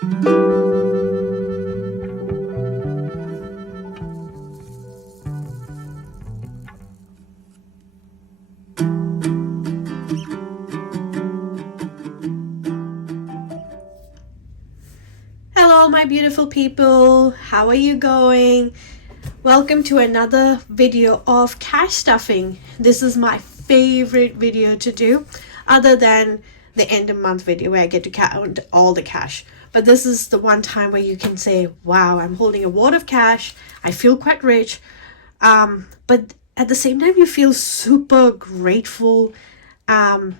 Hello, my beautiful people. How are you going? Welcome to another video of cash stuffing. This is my favorite video to do, other than the end of month video where I get to count all the cash. But this is the one time where you can say, wow, I'm holding a wad of cash. I feel quite rich. But at the same time, you feel super grateful and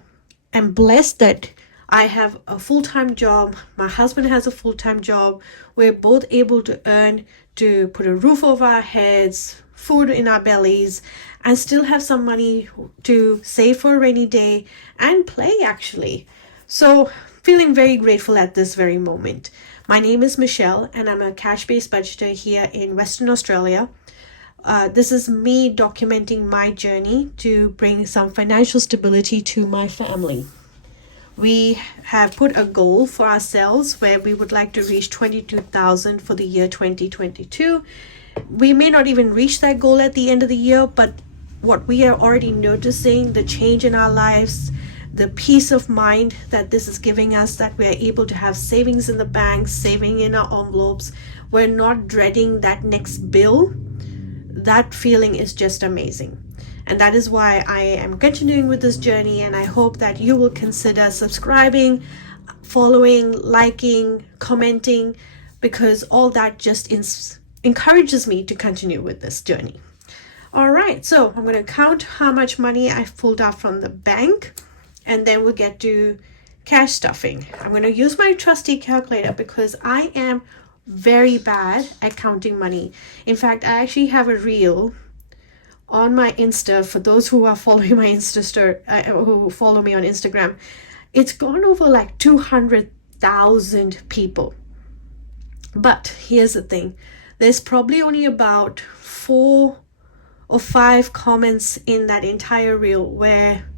blessed that I have a full-time job. My husband has a full-time job. We're both able to earn to put a roof over our heads, food in our bellies, and still have some money to save for a rainy day and play, actually. So feeling very grateful at this very moment. My name is Michelle, and I'm a cash-based budgeter here in Western Australia. This is me documenting my journey to bring some financial stability to my family. We have put a goal for ourselves where we would like to reach 22,000 for the year 2022. We may not even reach that goal at the end of the year, but what we are already noticing, the change in our lives, the peace of mind that this is giving us, that we are able to have savings in the bank, saving in our envelopes. We're not dreading that next bill. That feeling is just amazing. And that is why I am continuing with this journey, and I hope that you will consider subscribing, following, liking, commenting, because all that just encourages me to continue with this journey. All right, so I'm going to count how much money I've pulled out from the bank, and then we'll get to cash stuffing. I'm going to use my trusty calculator because I am very bad at counting money. In fact, I actually have a reel on my Insta. For those who are following my who follow me on Instagram, it's gone over like 200,000 people. But here's the thing, there's probably only about 4 or 5 comments in that entire reel where,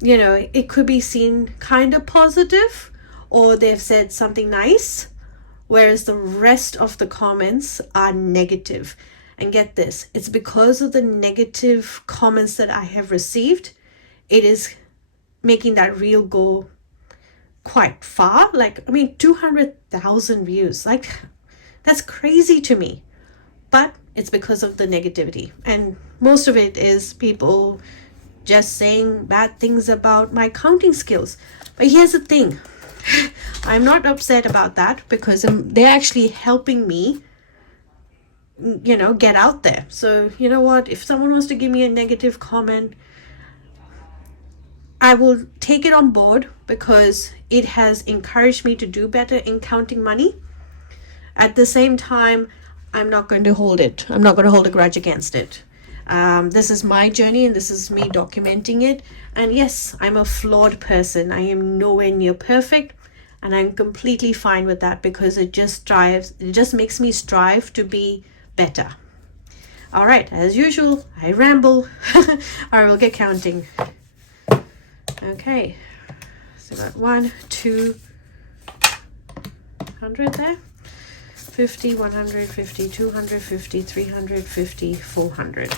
you know, it could be seen kind of positive or they've said something nice, whereas the rest of the comments are negative. And get this, it's because of the negative comments that I have received, it is making that reel go quite far. 200,000 views. That's crazy to me. But it's because of the negativity. And most of it is people just saying bad things about my counting skills. But here's the thing. I'm not upset about that because they're actually helping me get out there. So you know what, if someone wants to give me a negative comment, I will take it on board because it has encouraged me to do better in counting money. At the same time, I'm not going to hold a grudge against it. This is my journey and this is me documenting it. And yes, I'm a flawed person. I am nowhere near perfect, and I'm completely fine with that because it just makes me strive to be better. All right, as usual, I ramble. All right, we'll get counting. Okay, so got 1, 200 there, 50, 150, 250, 350, 400.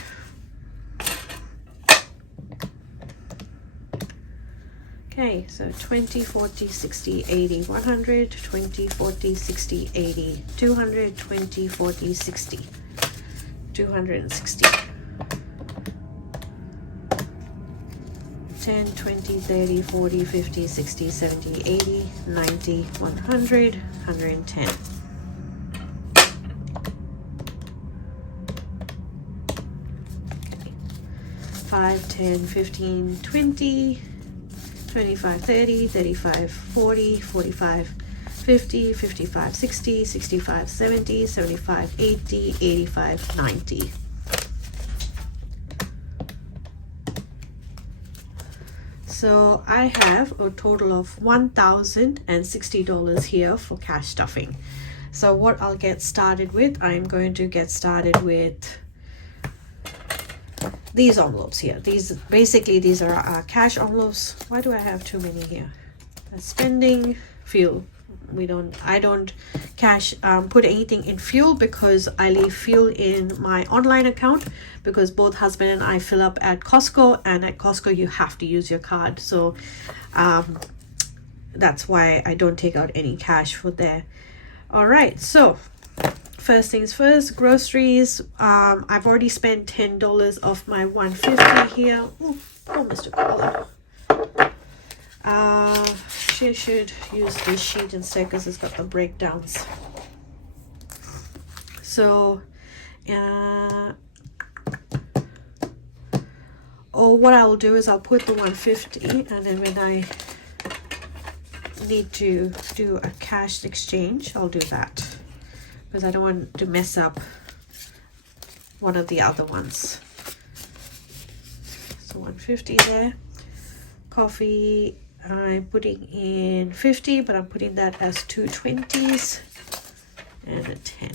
Okay, so 20, 40, 60, 80, 100, 20, 40, 60, 80, 200, 20, 40, 60, 260, 10, 20, 30, 40, 50, 60, 70, 80, 90, 100, 110. Okay. 5, 10, 15, 20, 25, 30, 35, 40, 45, 50, 55, 60, 65, 70, 75, 80, 85, 90. So I have a total of $1,060 here for cash stuffing. So what I'll get started with, I'm going to get started with these envelopes here. These are our cash envelopes. Why do I have too many here? Spending, fuel. I don't cash put anything in fuel, because I leave fuel in my online account, because both husband and I fill up at Costco, and at Costco you have to use your card. So that's why I don't take out any cash for there. All right, so first things first, groceries. I've already spent $10 off my $150 here. Oh, Mr. Koala. She should use this sheet instead, because it's got the breakdowns. So what I'll do is I'll put the 150, and then when I need to do a cash exchange, I'll do that, because I don't want to mess up one of the other ones. So 150 there. Coffee, I'm putting in 50, but I'm putting that as 2 20s and a 10.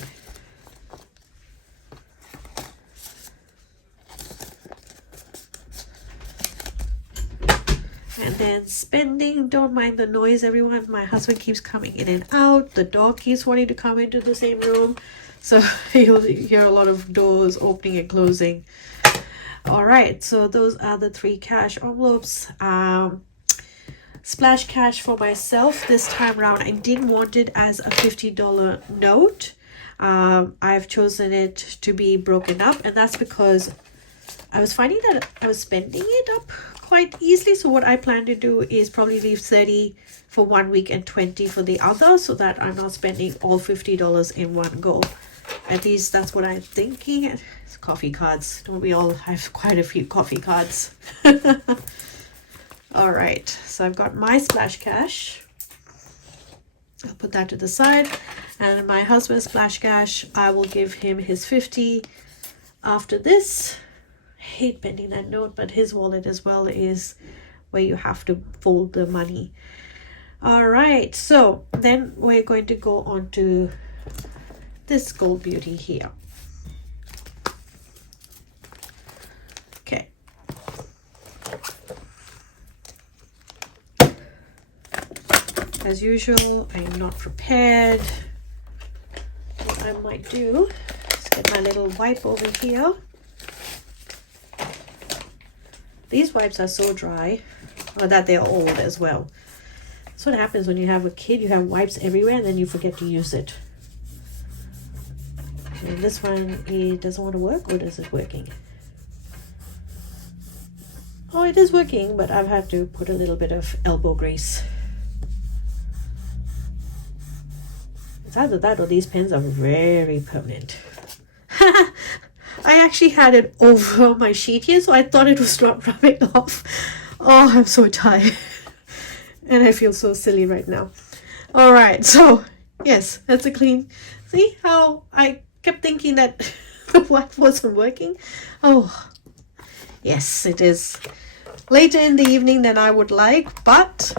And then spending, don't mind the noise, everyone. My husband keeps coming in and out. The dog keeps wanting to come into the same room, so you'll hear a lot of doors opening and closing. All right, so those are the 3 cash envelopes. Splash cash for myself this time around. I didn't want it as a $50 note. I've chosen it to be broken up, and that's because I was finding that I was spending it up quite easily. So what I plan to do is probably leave 30 for 1 week and 20 for the other, so that I'm not spending all $50 in one go. At least that's what I'm thinking. It's coffee cards. Don't we all have quite a few coffee cards? All right, so I've got my splash cash. I'll put that to the side. And my husband's splash cash, I will give him his 50 after this. I hate bending that note, but his wallet as well is where you have to fold the money. All right, so then we're going to go on to this Gold Beauty here. Okay. As usual, I am not prepared. What I might do is get my little wipe over here. These wipes are so dry, or that they're old as well. That's what happens when you have a kid. You have wipes everywhere and then you forget to use it. And this one, it doesn't want to work, or is it working? Oh, it is working, but I've had to put a little bit of elbow grease. It's either that or these pens are very permanent. I actually had it over my sheet here, so I thought it was not rubbing off. Oh, I'm so tired. And I feel so silly right now. All right, so yes, that's a clean. See how I kept thinking that the wipe wasn't working? Oh, yes, it is later in the evening than I would like, but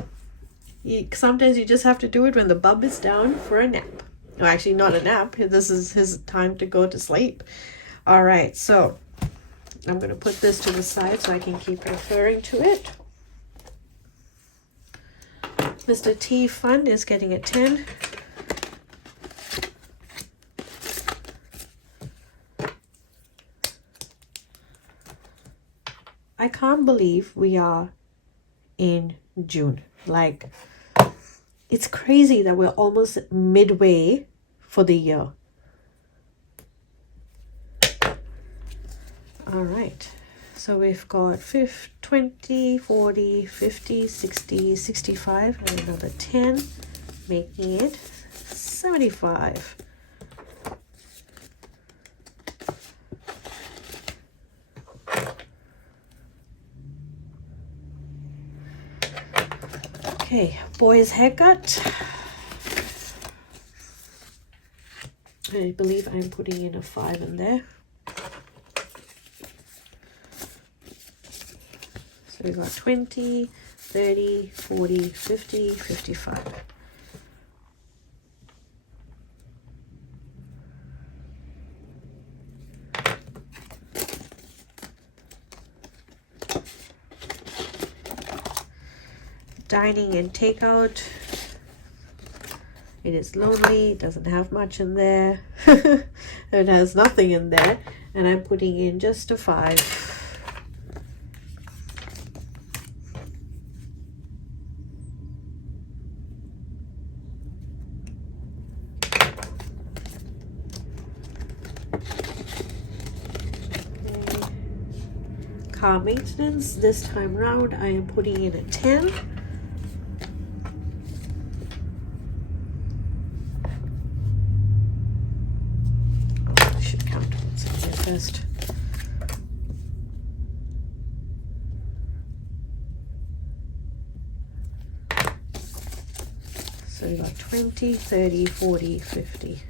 sometimes you just have to do it when the bub is down for a nap. No, actually not a nap. This is his time to go to sleep. All right, so I'm going to put this to the side so I can keep referring to it. Mr. T Fun is getting a 10. I can't believe we are in June. Like, it's crazy that we're almost midway for the year. All right, so we've got 20, 40, 50, 60, 65, and another 10, making it 75. Okay, boy's haircut. I believe I'm putting in a 5 in there. So we've got 20, 30, 40, 50, 55. Dining and takeout. It is lonely, it doesn't have much in there. It has nothing in there, and I'm putting in just a 5. Car maintenance, this time round I am putting in a 10. I should count what's in here first. So we got 20, 30, 40, 50.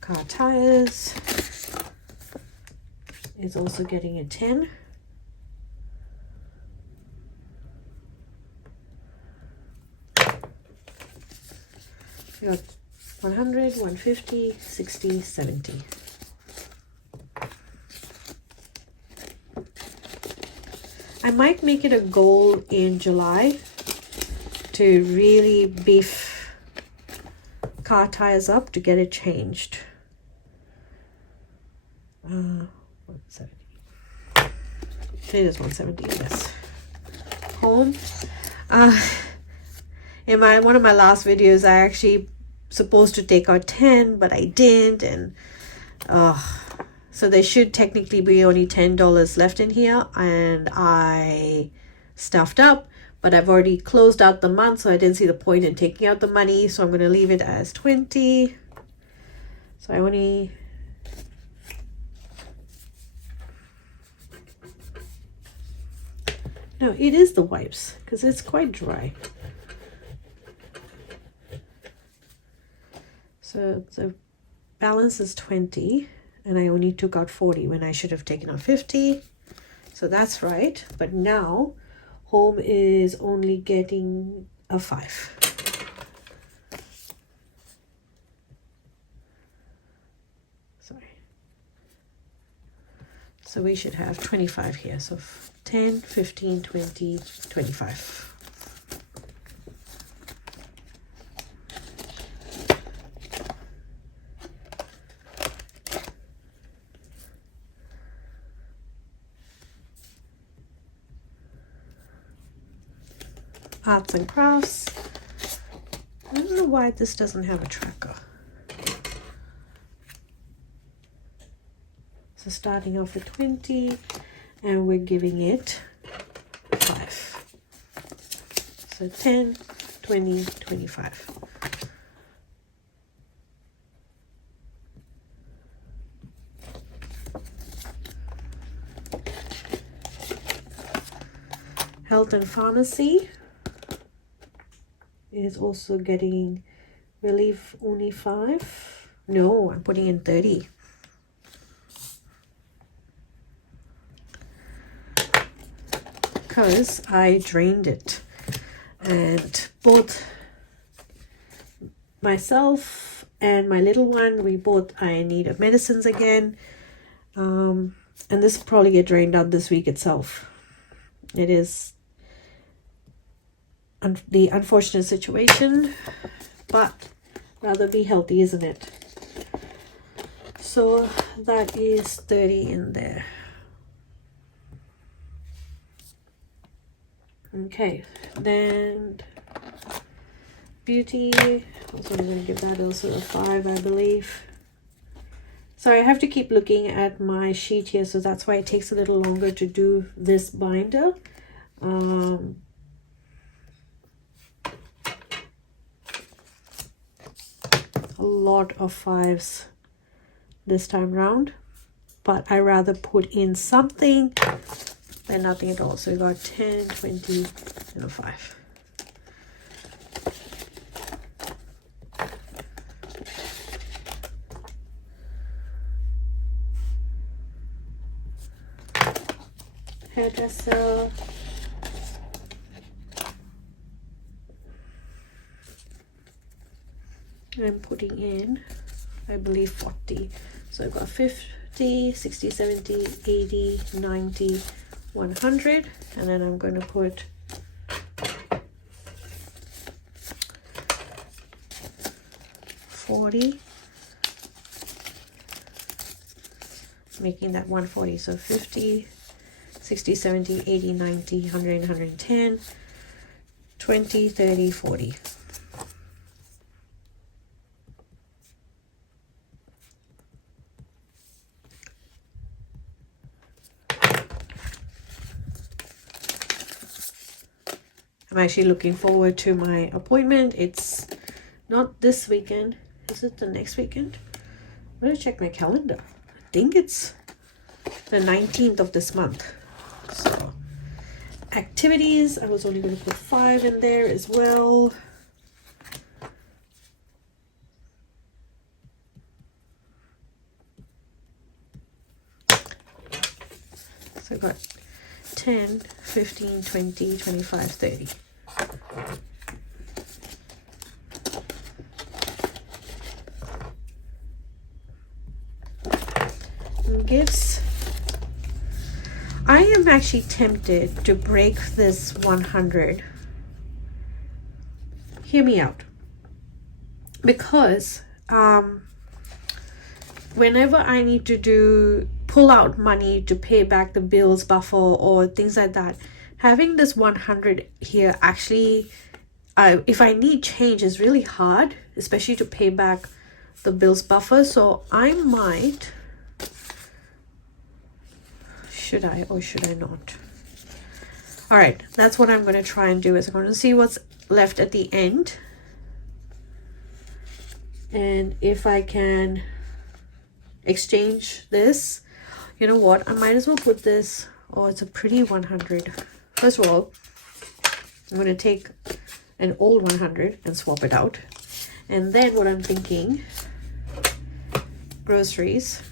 Car tires is also getting a 10. We got 100, 150, 60, 70. I might make it a goal in July to really beef car tires up to get it changed. 170. It is 170, yes. Home. In one of my last videos, I actually supposed to take out 10, but I didn't, and so there should technically be only $10 left in here, and I stuffed up, but I've already closed out the month, so I didn't see the point in taking out the money, so I'm going to leave it as 20. So I only no, it is the wipes because it's quite dry. So the balance is 20, and I only took out 40 when I should have taken out 50. So that's right. But now home is only getting a 5. Sorry. So we should have 25 here. So 10, 15, 20, 25. Arts and crafts. I don't know why this doesn't have a tracker. So starting off with 20, and we're giving it 5. So 10, 20, 25. Health and pharmacy is also getting relief, only 5. No, I'm putting in 30. Because I drained it, and both myself and my little one, we both I need medicines again, and this will probably get drained out this week itself. It is the unfortunate situation, but rather be healthy, isn't it? So that is 30 in there. Okay, then beauty, also I'm going to give that also a 5, I believe. So I have to keep looking at my sheet here, so that's why it takes a little longer to do this binder. A lot of 5s this time round, but I rather put in something than nothing at all. So we got 10, 20, and a 5. Hairdresser. I'm putting in, I believe, 40. So I've got 50, 60, 70, 80, 90, 100. And then I'm going to put 40, making that 140. So 50, 60, 70, 80, 90, 100, 110, 20, 30, 40. I'm actually looking forward to my appointment. It's not this weekend. Is it the next weekend? I'm going to check my calendar. I think it's the 19th of this month. So, activities. I was only going to put 5 in there as well. So I got 10, 15, 20, 25, 30. Gifts. I am actually tempted to break this 100. Hear me out. Because whenever I need to pull out money to pay back the bills buffer or things like that, having this 100 here actually, if I need change, is really hard, especially to pay back the bills buffer. So I might, should I or should I not? All right, that's what I'm going to try and do. Is I'm going to see what's left at the end, and if I can exchange this. You know what, I might as well put this. Oh, it's a pretty 100. First of all, I'm going to take an old 100 and swap it out. And then what I'm thinking, groceries,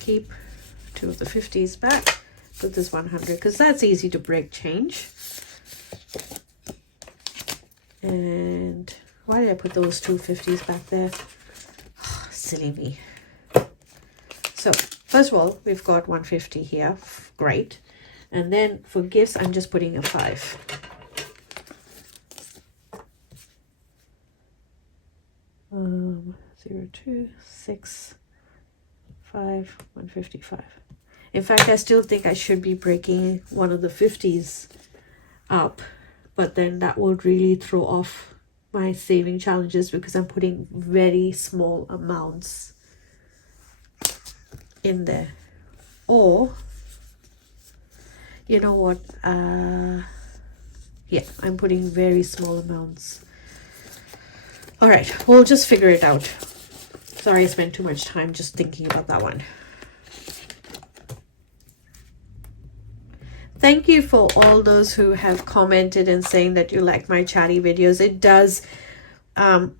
keep 2 of the 50s back, put this 100 because that's easy to break change. And why did I put those 2 50s back there? Oh, silly me. So first of all, we've got 150 here. Great. And then for gifts, I'm just putting a 5. Um, 0, 2, 6, 5, 155. In fact, I still think I should be breaking one of the 50s up, but then that would really throw off my saving challenges because I'm putting very small amounts in there. Or you know what, yeah, I'm putting very small amounts. All right, we'll just figure it out. Sorry I spent too much time just thinking about that one. Thank you for all those who have commented and saying that you like my chatty videos. It does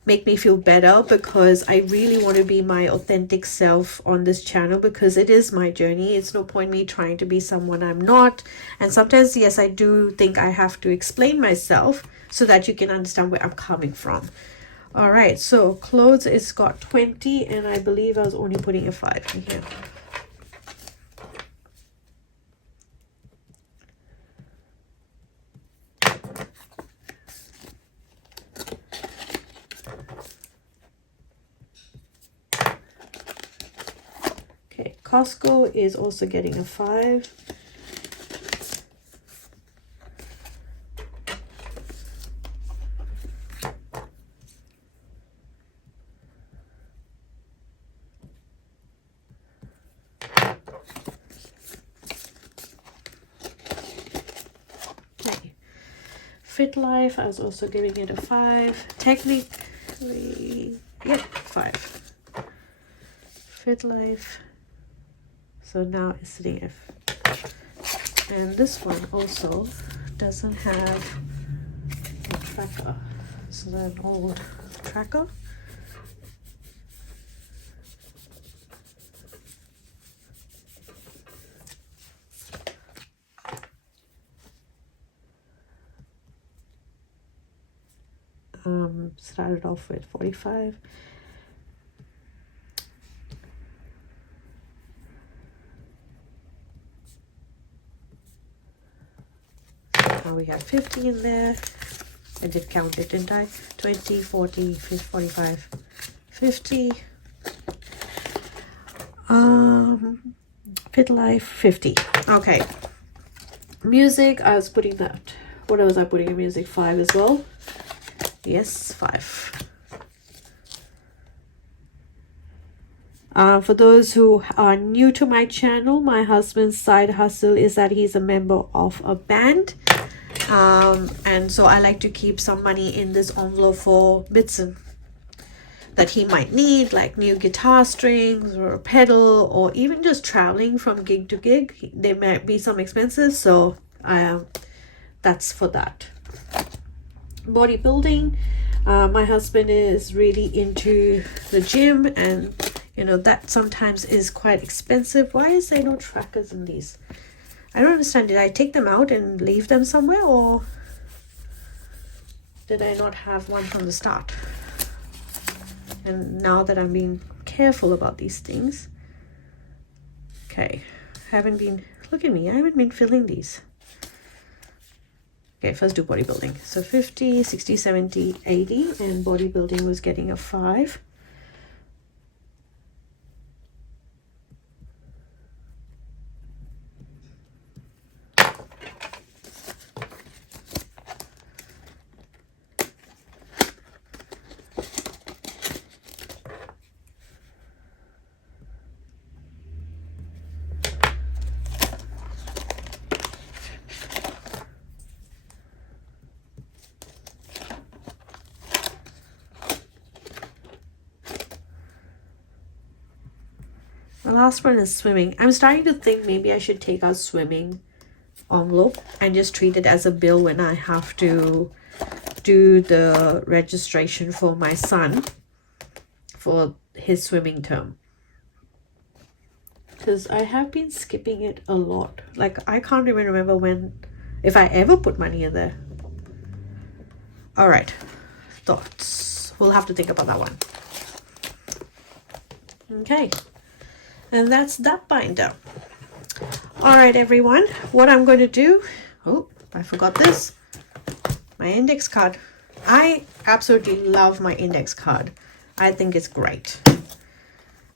make me feel better because I really want to be my authentic self on this channel because it is my journey. It's no point me trying to be someone I'm not. And sometimes, yes, I do think I have to explain myself so that you can understand where I'm coming from. All right, so clothes, it's got 20 and I believe I was only putting a 5 in here. Costco is also getting a 5. Okay. Fit Life, I was also giving it a 5. Technically, yep, 5. Fit Life. So now it's sitting F. And this one also doesn't have a tracker. So that's an old tracker. Started off with 45. Now we have 50 in there. I did count it, didn't I? 20, 40, 45, 50. Fit life 50. Okay. Music, I was putting that. What was I putting in music? 5 as well. Yes, 5. For those who are new to my channel, my husband's side hustle is that he's a member of a band. And so I like to keep some money in this envelope for bits that he might need, like new guitar strings or a pedal, or even just traveling from gig to gig. There might be some expenses, so that's for that. Bodybuilding, my husband is really into the gym, and you know that sometimes is quite expensive. Why is there no trackers in these? I don't understand. Did I take them out and leave them somewhere, or did I not have one from the start? And now that I'm being careful about these things. Okay, look at me, I haven't been filling these. Okay, first do bodybuilding. So 50, 60, 70, 80, and bodybuilding was getting a 5. The last one is swimming. I'm starting to think maybe I should take out swimming envelope and just treat it as a bill when I have to do the registration for my son for his swimming term. Because I have been skipping it a lot. Like, I can't even remember if I ever put money in there. All right, thoughts. We'll have to think about that one. Okay. And that's that binder. All right, everyone, what I'm going to do, oh, I forgot this, my index card. I absolutely love my index card. I think it's great.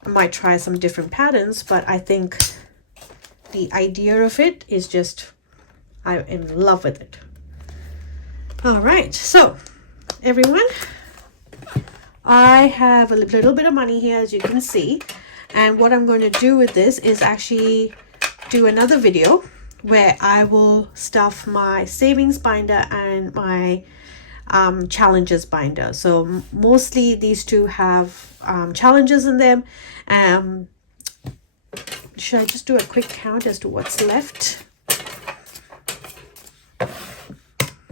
I might try some different patterns, but I think the idea of it is just, I'm in love with it. All right, so everyone, I have a little bit of money here, as you can see. And what I'm going to do with this is actually do another video where I will stuff my savings binder and my challenges binder. So mostly these two have challenges in them. Should I just do a quick count as to what's left?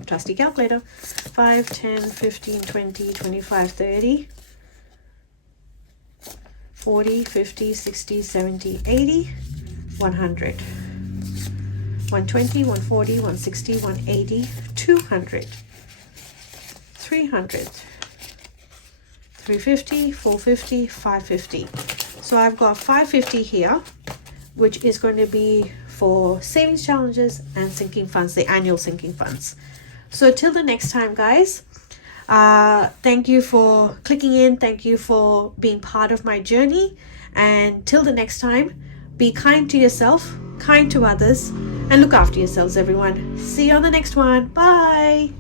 Trusty calculator. 5, 10, 15, 20, 25, 30. 40, 50, 60, 70, 80, 100, 120, 140, 160, 180, 200, 300, 350, 450, 550. So I've got 550 here, which is going to be for savings challenges and sinking funds, the annual sinking funds. So till the next time, guys. Thank you for clicking in. Thank you for being part of my journey. And till the next time, be kind to yourself, kind to others, and look after yourselves, everyone. See you on the next one. Bye.